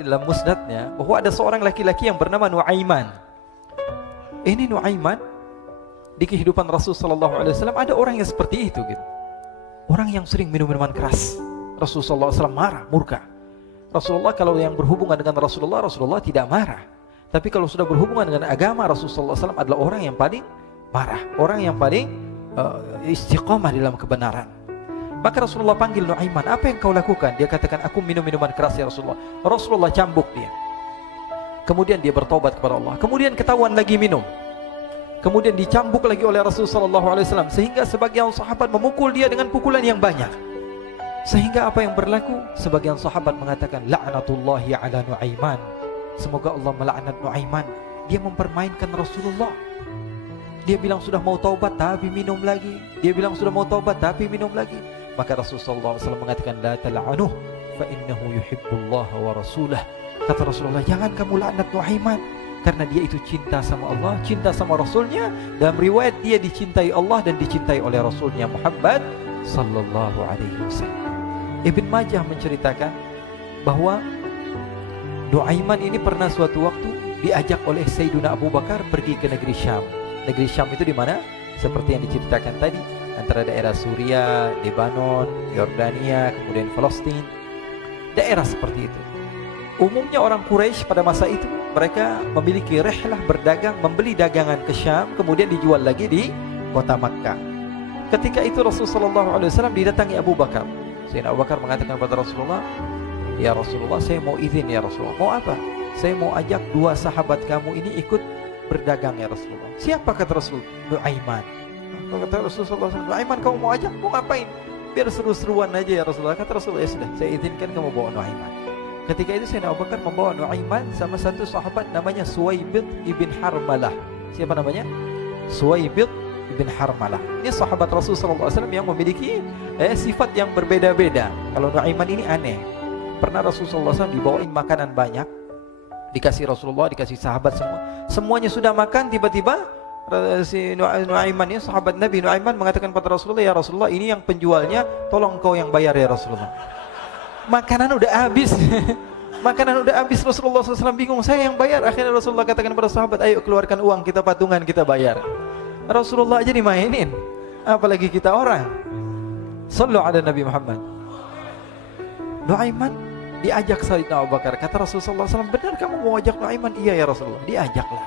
di dalam musnadnya bahwa ada seorang laki-laki yang bernama Nuaiman. Ini Nuaiman di kehidupan Rasul sallallahu alaihi wasallam ada orang yang seperti itu gitu. Orang yang sering minum minuman keras. Rasul sallallahu alaihi wasallam marah, murka. Rasulullah kalau yang berhubungan dengan Rasulullah tidak marah. Tapi kalau sudah berhubungan dengan agama, Rasul sallallahu alaihi wasallam adalah orang yang paling marah, orang yang paling istiqamah dalam kebenaran. Maka Rasulullah panggil Nuaiman, apa yang kau lakukan? Dia katakan, aku minum minuman keras ya Rasulullah. Rasulullah cambuk dia. Kemudian dia bertobat kepada Allah. Kemudian ketahuan lagi minum. Kemudian dicambuk lagi oleh Rasulullah sallallahu alaihi wasallam sehingga sebagian sahabat memukul dia dengan pukulan yang banyak. Sehingga apa yang berlaku? Sebagian sahabat mengatakan, la'natullahi ala Nuaiman. Semoga Allah melaknat Nuaiman. Dia mempermainkan Rasulullah. Dia bilang sudah mau taubat tapi minum lagi. Dia bilang sudah mau taubat tapi minum lagi. Maka Rasulullah SAW mengatakan, la tal'anuh fa innahu yuhibbullaha wa rasulah. Kata Rasulullah, jangan kamu laknat Nuaiman, karena dia itu cinta sama Allah, cinta sama Rasulnya. Dalam riwayat dia dicintai Allah dan dicintai oleh Rasulnya Muhammad sallallahu alaihi wasallam. Ibn Majah menceritakan bahwa Nuaiman ini pernah suatu waktu diajak oleh Sayyidina Abu Bakar pergi ke negeri Syam. Negeri Syam itu di mana? Seperti yang diceritakan tadi, antara daerah Suria, Lebanon, Yordania, kemudian Palestina. Daerah seperti itu. Umumnya orang Quraisy pada masa itu mereka memiliki rihlah berdagang, membeli dagangan ke Syam, kemudian dijual lagi di kota Makkah. Ketika itu Rasulullah SAW didatangi Abu Bakar. Sayyidina Abu Bakar mengatakan kepada Rasulullah, ya Rasulullah, saya mau izin ya Rasulullah. Mau apa? Saya mau ajak dua sahabat kamu ini ikut berdagang ya Rasulullah. Siapa kata Rasul? Nuaiman. Kata Rasulullah, Nuaiman kamu mau ajak? Mau ngapain? Biar seru-seruan aja ya Rasulullah. Kata Rasulullah, ya sudah, saya izinkan kamu bawa Nuaiman. Ketika itu Sayyidina Abu Bakar membawa Nuaiman sama satu sahabat namanya Suwaibid ibn Harmalah. Siapa namanya? Suwaibid ibn Harmalah. Ini sahabat Rasulullah SAW yang memiliki sifat yang berbeda-beda. Kalau Nuaiman ini aneh. Pernah Rasulullah SAW dibawain makanan banyak, dikasih Rasulullah, dikasih sahabat semua. Semuanya sudah makan, tiba-tiba si Nuaiman ini, sahabat Nabi Nuaiman mengatakan kepada Rasulullah, ya Rasulullah, ini yang penjualnya, tolong kau yang bayar ya Rasulullah. Makanan udah habis. Makanan udah habis, Rasulullah SAW bingung, saya yang bayar. Akhirnya Rasulullah katakan kepada sahabat, ayo keluarkan uang, kita patungan, kita bayar. Rasulullah aja dimainin, apalagi kita orang. Sallu ala Nabi Muhammad. Nuaiman diajak Sayyidina Abu Bakar. Kata Rasulullah SAW, benar kamu mau ajak Nuaiman? Iya ya Rasulullah. Diajaklah.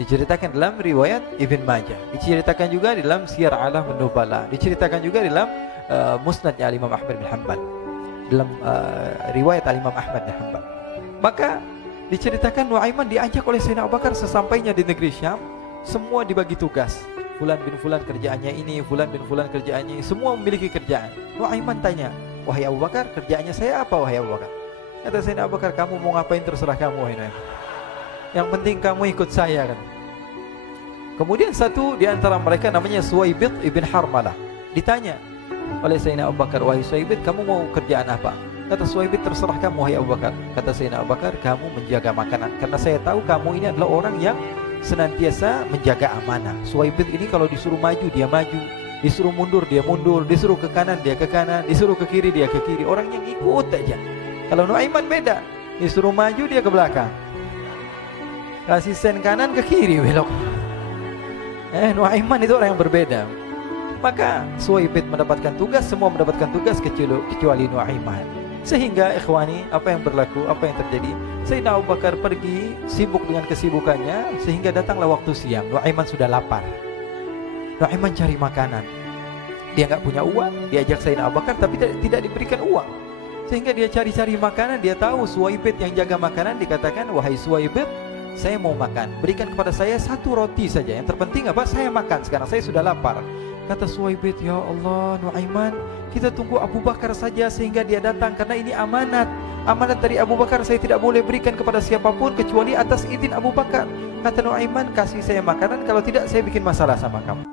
Diceritakan dalam riwayat Ibn Majah, diceritakan juga di dalam Siyar A'lam An-Nubala, diceritakan juga di dalam Musnadnya Imam Ahmad bin Hanbal, dalam riwayat Imam Ahmad bin Hanbal. Maka diceritakan Nuaiman diajak oleh Sayyidina Abu Bakar. Sesampainya di negeri Syam, semua dibagi tugas. Fulan bin Fulan kerjaannya ini, Fulan bin Fulan kerjaannya ini, semua memiliki kerjaan. Nuaiman tanya, wahai Abu Bakar, kerjaannya saya apa wahai Abu Bakar? Kata Sayyidina Abu Bakar, kamu mau ngapain terserah kamu wahai Nuaiman. Yang penting kamu ikut saya kan. Kemudian satu di antara mereka namanya Suwaibid ibn Harmalah. Ditanya oleh Sayyidina Abu Bakar, wahai Suwaibid, kamu mau kerjaan apa? Kata Suwaibid, terserah kamu wahai Abu Bakar. Kata Sayyidina Abu Bakar, kamu menjaga makanan, karena saya tahu kamu ini adalah orang yang senantiasa menjaga amanah. Suwaibid ini kalau disuruh maju dia maju, disuruh mundur dia mundur, disuruh ke kanan dia ke kanan, disuruh ke kiri dia ke kiri. Orang yang ikut aja. Kalau Nuaiman beda, disuruh maju dia ke belakang, kasih sen kanan ke kiri belok. Nuaiman itu orang yang berbeda. Maka Suwaibid mendapatkan tugas, semua mendapatkan tugas kecuali Nuaiman. Sehingga ikhwani, apa yang berlaku, apa yang terjadi? Sayyidina Abu Bakar pergi sibuk dengan kesibukannya, sehingga datanglah waktu siang. Nuaiman sudah lapar. Nuaiman cari makanan. Dia nggak punya uang, diajak Sayyidina Abu Bakar tapi tidak diberikan uang. Sehingga dia cari-cari makanan. Dia tahu Suwaibid yang jaga makanan. Dikatakan, wahai Suwaibid, saya mau makan, berikan kepada saya satu roti saja. Yang terpenting apa? Saya makan sekarang, saya sudah lapar. Kata Suwaibid, ya Allah Nuaiman, kita tunggu Abu Bakar saja sehingga dia datang, karena ini amanat. Amanat dari Abu Bakar, saya tidak boleh berikan kepada siapapun kecuali atas izin Abu Bakar. Kata Nuaiman, kasih saya makanan, kalau tidak saya bikin masalah sama kamu.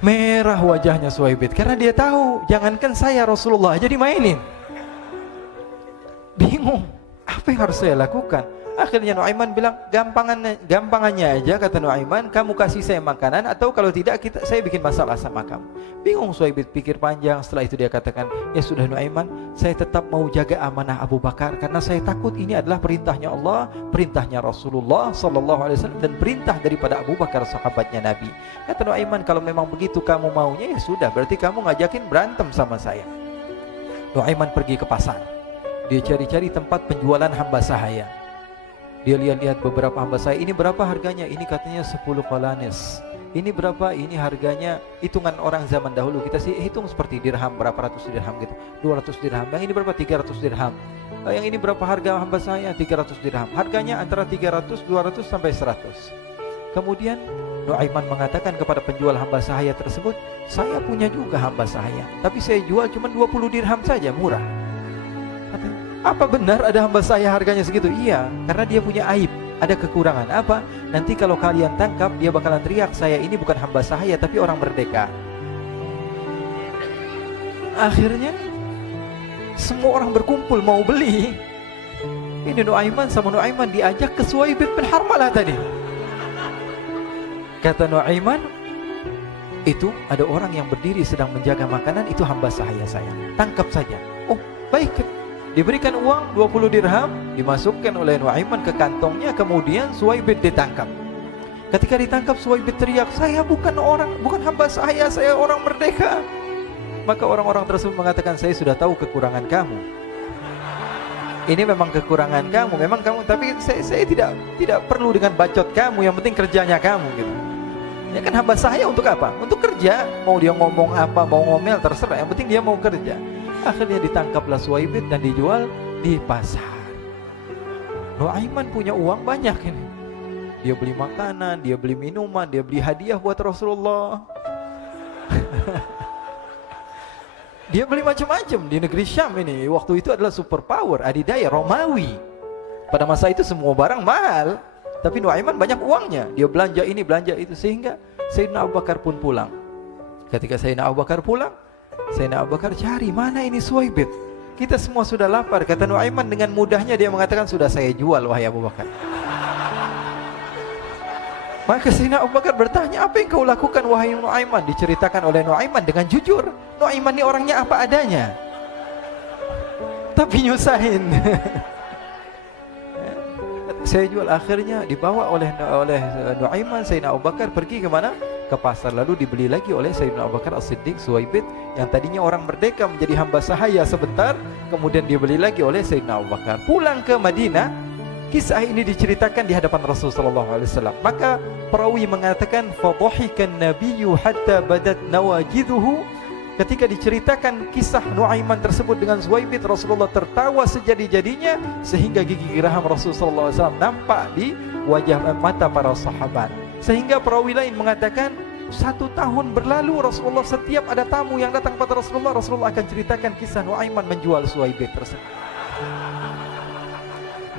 Merah wajahnya Suwaibid, karena dia tahu, jangankan saya, Rasulullah aja dimainin. Bingung, apa Apa yang harus saya lakukan? Akhirnya Nuaiman bilang, gampangannya aja, kata Nuaiman, kamu kasih saya makanan, atau kalau tidak saya bikin masalah sama kamu. Bingung Suhaib pikir panjang. Setelah itu dia katakan, ya sudah Nuaiman, saya tetap mau jaga amanah Abu Bakar, karena saya takut ini adalah perintahnya Allah, perintahnya Rasulullah SAW, dan perintah daripada Abu Bakar, sahabatnya Nabi. Kata Nuaiman, kalau memang begitu kamu maunya, ya sudah, berarti kamu ngajakin berantem sama saya. Nuaiman pergi ke pasar. Dia cari-cari tempat penjualan hamba sahaya. Dia lihat-lihat beberapa hamba sahaya. Ini berapa harganya? Ini katanya 10 qalanis. Ini berapa? Ini harganya, hitungan orang zaman dahulu, kita sih hitung seperti dirham, berapa ratus dirham gitu, 200 dirham. Yang ini berapa? 300 dirham. Yang ini berapa harga hamba sahaya? 300 dirham. Harganya antara 300, 200 sampai 100. Kemudian Nuaiman mengatakan kepada penjual hamba sahaya tersebut, saya punya juga hamba sahaya, tapi saya jual cuma 20 dirham saja, murah. Katanya, apa benar ada hamba sahaya harganya segitu? Iya, karena dia punya aib, ada kekurangan. Apa? Nanti kalau kalian tangkap, dia bakalan teriak, saya ini bukan hamba sahaya tapi orang merdeka. Akhirnya semua orang berkumpul mau beli. Ini Nuaiman sama Nuaiman diajak ke Suhaib bin Harmalah tadi. Kata Nuaiman, itu ada orang yang berdiri sedang menjaga makanan, itu hamba sahaya saya, tangkap saja. Oh baik. Diberikan uang 20 dirham, dimasukkan oleh Nuaiman ke kantongnya, kemudian Suhaib ditangkap. Ketika ditangkap, Suhaib teriak, saya bukan hamba saya orang merdeka. Maka orang-orang tersebut mengatakan, saya sudah tahu kekurangan kamu. Ini memang kekurangan kamu, memang kamu, tapi saya tidak perlu dengan bacot kamu, yang penting kerjanya kamu gitu. Ya kan hamba saya untuk apa? Untuk kerja. Mau dia ngomong apa, mau ngomel terserah, yang penting dia mau kerja. Akhirnya ditangkaplah Suhaib dan dijual di pasar. Nuaiman punya uang banyak ini. Dia beli makanan, dia beli minuman, dia beli hadiah buat Rasulullah. Dia beli macam-macam di negeri Syam ini. Waktu itu adalah superpower, adidaya Romawi. Pada masa itu semua barang mahal, tapi Nuaiman banyak uangnya. Dia belanja ini, belanja itu, sehingga Sayyidina Abu Bakar pun pulang. Ketika Sayyidina Abu Bakar pulang, Sayyidina Abu Bakar cari, mana ini Suhaib? Kita semua sudah lapar. Kata Nuaiman dengan mudahnya dia mengatakan, sudah saya jual wahai Abu Bakar. Maka Sayyidina Abu Bakar bertanya, apa yang kau lakukan wahai Nuaiman? Diceritakan oleh Nuaiman dengan jujur. Nuaiman ini orangnya apa adanya, tapi nyusahin. Saya jual. Akhirnya dibawa oleh Nuaiman, Sayyidina Abu Bakar pergi ke mana? Ke pasar. Lalu dibeli lagi oleh Sayyidina Abu Bakar As-Siddiq, Suhaib yang tadinya orang merdeka menjadi hamba sahaya sebentar, kemudian dibeli lagi oleh Sayyidina Abu Bakar. Pulang ke Madinah, kisah ini diceritakan di hadapan Rasulullah SAW. Maka perawi mengatakan, fadhahikan nabiyyu hatta badat nawajiduhu. Ketika diceritakan kisah Nuaiman tersebut dengan Suhaib, Rasulullah tertawa sejadi-jadinya sehingga gigi geraham Rasulullah SAW nampak di wajah mata para sahabat. Sehingga perawi lain mengatakan, 1 tahun berlalu Rasulullah, setiap ada tamu yang datang pada Rasulullah akan ceritakan kisah Nuaiman menjual Suhaib tersebut.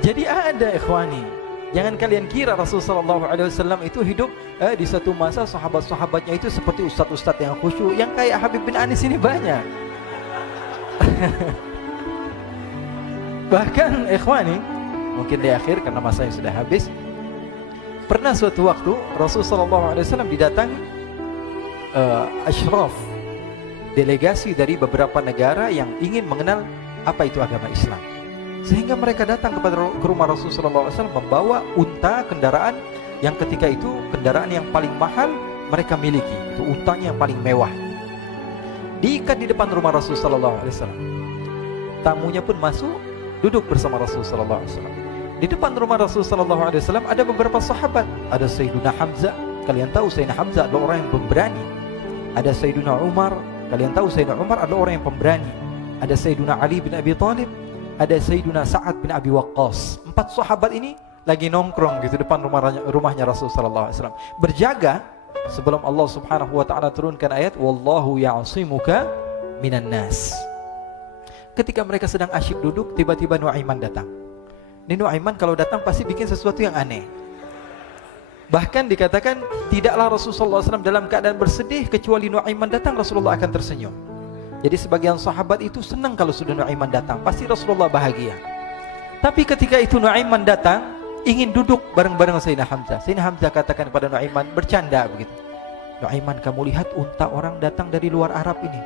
Jadi ada ikhwani, jangan kalian kira Rasulullah SAW itu hidup di satu masa sahabat-sahabatnya itu seperti ustadz-ustadz yang khusyuk, yang kayak Habib bin Anis ini banyak. Bahkan ikhwani, mungkin di akhir karena masanya sudah habis, pernah suatu waktu Rasulullah SAW didatangi asyraf, delegasi dari beberapa negara yang ingin mengenal apa itu agama Islam. Sehingga mereka datang ke rumah Rasulullah SAW membawa unta, kendaraan yang ketika itu kendaraan yang paling mahal mereka miliki. Itu untanya yang paling mewah. Diikat di depan rumah Rasulullah SAW. Tamunya pun masuk, duduk bersama Rasulullah SAW. Di depan rumah Rasulullah SAW ada beberapa sahabat. Ada Sayyiduna Hamzah. Kalian tahu Sayyidina Hamzah adalah orang yang pemberani. Ada Sayyiduna Umar. Kalian tahu Sayyidina Umar adalah orang yang pemberani. Ada Sayyiduna Ali bin Abi Thalib. Ada Sayyiduna Sa'ad bin Abi Waqqas. 4 sahabat ini lagi nongkrong gitu depan rumahnya Rasulullah SAW, berjaga sebelum Allah Subhanahu wa taala turunkan ayat wallahu ya'simuka minan nas. Ketika mereka sedang asyik duduk, tiba-tiba Nuaiman datang. Ini Nuaiman kalau datang pasti bikin sesuatu yang aneh. Bahkan dikatakan tidaklah Rasulullah SAW dalam keadaan bersedih, kecuali Nuaiman datang Rasulullah akan tersenyum. Jadi sebagian sahabat itu senang kalau sudah Nuaiman datang, pasti Rasulullah bahagia. Tapi ketika itu Nuaiman datang, ingin duduk bareng-bareng Sayyidina Hamzah. Sayyidina Hamzah katakan kepada Nuaiman, bercanda begitu. Nuaiman, kamu lihat unta orang datang dari luar Arab ini.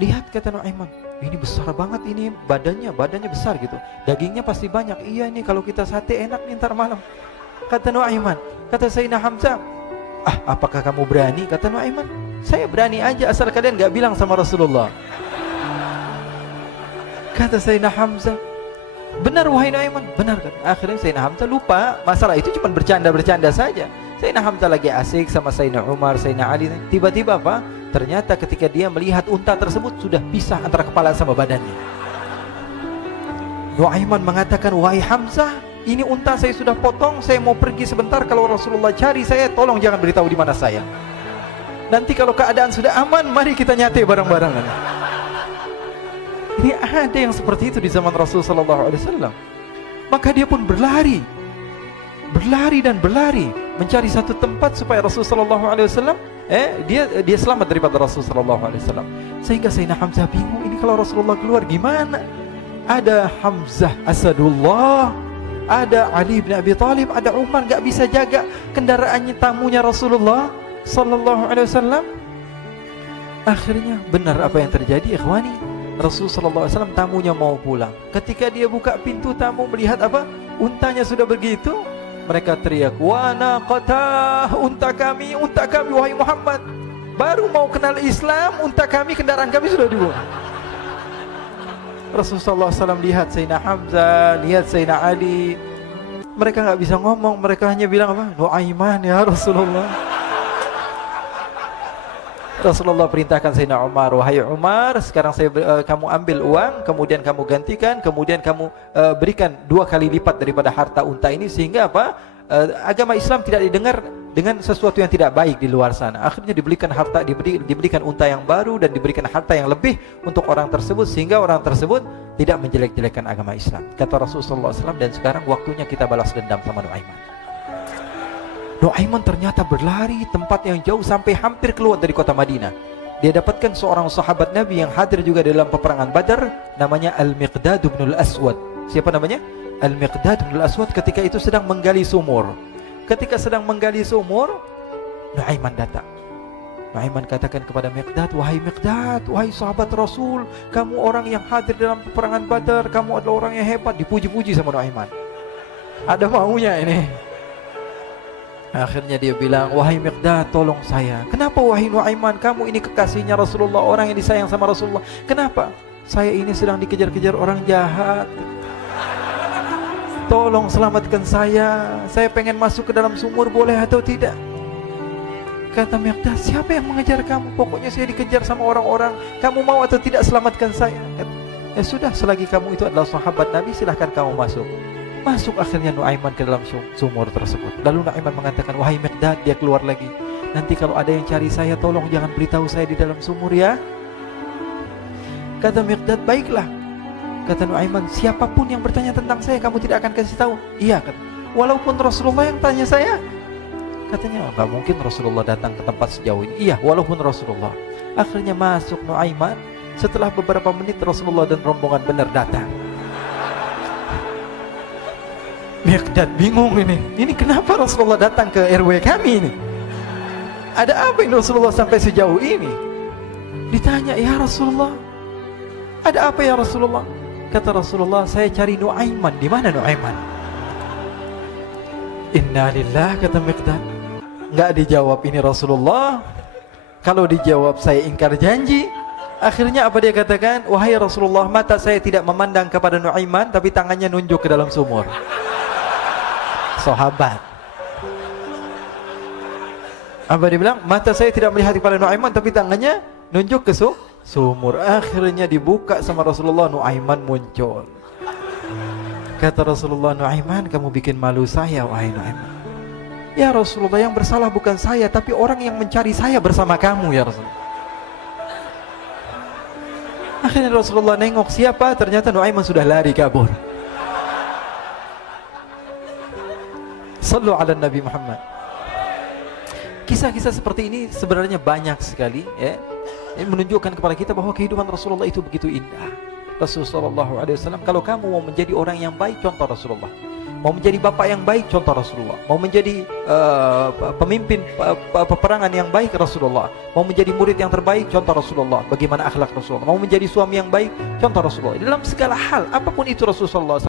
Lihat, kata Nuaiman, ini besar banget ini, badannya besar gitu. Dagingnya pasti banyak. Iya, ini kalau kita sate enak nih ntar malam. Kata Nuaiman. Kata Sayyidina Hamzah, apakah kamu berani? Kata Nuaiman, saya berani aja asal kalian gak bilang sama Rasulullah. Kata Sayyidina Hamzah, benar wahai Nuaiman, benar kan? Akhirnya Sayyidina Hamzah lupa masalah itu, cuma bercanda-bercanda saja. Sayyidina Hamzah lagi asik sama Sayyidina Umar, Sayyidina Ali. Tiba-tiba apa? Ternyata ketika dia melihat unta tersebut sudah pisah antara kepala sama badannya. Nuaiman mengatakan, wahai Hamzah, ini unta saya sudah potong, saya mau pergi sebentar. Kalau Rasulullah cari saya, tolong jangan beritahu di mana saya. Nanti kalau keadaan sudah aman, mari kita nyate bareng-bareng. Ini ada yang seperti itu di zaman Rasulullah SAW. Maka dia pun berlari dan berlari mencari satu tempat supaya Rasulullah SAW dia selamat daripada Rasulullah SAW. Sehingga Sayyidina Hamzah bingung, ini kalau Rasulullah keluar gimana? Ada Hamzah Asadullah, ada Ali bin Abi Thalib, ada Umar, gak bisa jaga kendaraannya, tamunya Rasulullah SAW. Akhirnya benar apa yang terjadi, ikhwani. Rasulullah SAW tamunya mau pulang. Ketika dia buka pintu, tamu melihat apa? Untanya sudah begitu. Mereka teriak, wa naqatah, unta kami wahai Muhammad. Baru mau kenal Islam, unta kami, kendaraan kami sudah dibuang. Rasulullah SAW lihat Sayyidina Hamzah, lihat Sayyidina Ali. Mereka gak bisa ngomong, mereka hanya bilang apa? Nuaiman ya Rasulullah. Rasulullah perintahkan Sayyidina Umar, wahai Umar, sekarang kamu ambil uang, kemudian kamu gantikan, kemudian kamu berikan 2 kali lipat daripada harta unta ini, sehingga apa? Agama Islam tidak didengar dengan sesuatu yang tidak baik di luar sana. Akhirnya diberikan harta, diberikan unta yang baru dan diberikan harta yang lebih untuk orang tersebut, sehingga orang tersebut tidak menjelek-jelekan agama Islam. Kata Rasulullah SAW, dan sekarang waktunya kita balas dendam sama Nuaiman. Nuaiman ternyata berlari tempat yang jauh sampai hampir keluar dari kota Madinah. Dia dapatkan seorang sahabat Nabi yang hadir juga dalam peperangan Badar, namanya Al-Miqdad bin Al-Aswad. Siapa namanya? Al-Miqdad bin Al-Aswad ketika itu sedang menggali sumur. Ketika sedang menggali sumur, Nuaiman datang. Nuaiman katakan kepada Miqdad, wahai Miqdad, wahai sahabat Rasul, kamu orang yang hadir dalam peperangan Badar, kamu adalah orang yang hebat. Dipuji-puji sama Nuaiman. Ada maunya ini. Akhirnya dia bilang, wahai Miqdad, tolong saya. Kenapa wahai Nuaiman, kamu ini kekasihnya Rasulullah, orang yang disayang sama Rasulullah. Kenapa? Saya ini sedang dikejar-kejar orang jahat. Tolong selamatkan saya. Saya pengen masuk ke dalam sumur, boleh atau tidak? Kata Miqdad, siapa yang mengejar kamu? Pokoknya saya dikejar sama orang-orang. Kamu mau atau tidak selamatkan saya? Ya sudah, selagi kamu itu adalah sahabat Nabi, silahkan kamu masuk. Masuk akhirnya Nuaiman ke dalam sumur tersebut. Lalu Nuaiman mengatakan, wahai Miqdad, dia keluar lagi. Nanti kalau ada yang cari saya, tolong jangan beritahu saya di dalam sumur ya. Kata Miqdad, baiklah. Kata Nuaiman, siapapun yang bertanya tentang saya, kamu tidak akan kasih tahu. Iya, kata. Walaupun Rasulullah yang tanya saya. Katanya, enggak mungkin Rasulullah datang ke tempat sejauh ini. Iya, walaupun Rasulullah. Akhirnya masuk Nuaiman. Setelah beberapa menit, Rasulullah dan rombongan benar datang. Miqdad bingung ini. Ini kenapa Rasulullah datang ke RW kami ini? Ada apa ini Rasulullah sampai sejauh ini? Ditanya, ya Rasulullah, ada apa ya Rasulullah? Kata Rasulullah, saya cari Nuaiman. Di mana Nuaiman? Innalillah, kata Miqdad. Enggak dijawab ini Rasulullah. Kalau dijawab saya ingkar janji. Akhirnya apa dia katakan? Wahai Rasulullah, mata saya tidak memandang kepada Nuaiman, tapi tangannya nunjuk ke dalam sumur. Sahabat. Apa dia bilang? Mata saya tidak melihat kepada Nuaiman, tapi tangannya nunjuk ke sumur. Akhirnya dibuka sama Rasulullah, Nuaiman muncul. Kata Rasulullah, Nuaiman, kamu bikin malu saya, wahai Nuaiman. Ya Rasulullah, yang bersalah bukan saya, tapi orang yang mencari saya bersama kamu ya Rasulullah. Akhirnya Rasulullah nengok siapa, ternyata Nuaiman sudah lari kabur. Sallu ala Nabi Muhammad. Kisah-kisah seperti ini sebenarnya banyak sekali ya. Ini menunjukkan kepada kita bahwa kehidupan Rasulullah itu begitu indah. Rasulullah SAW, kalau kamu mau menjadi orang yang baik, contoh Rasulullah. Mau menjadi bapak yang baik, contoh Rasulullah. Mau menjadi pemimpin peperangan yang baik, Rasulullah. Mau menjadi murid yang terbaik, contoh Rasulullah. Bagaimana akhlak Rasulullah. Mau menjadi suami yang baik, contoh Rasulullah. Dalam segala hal, apapun itu Rasulullah SAW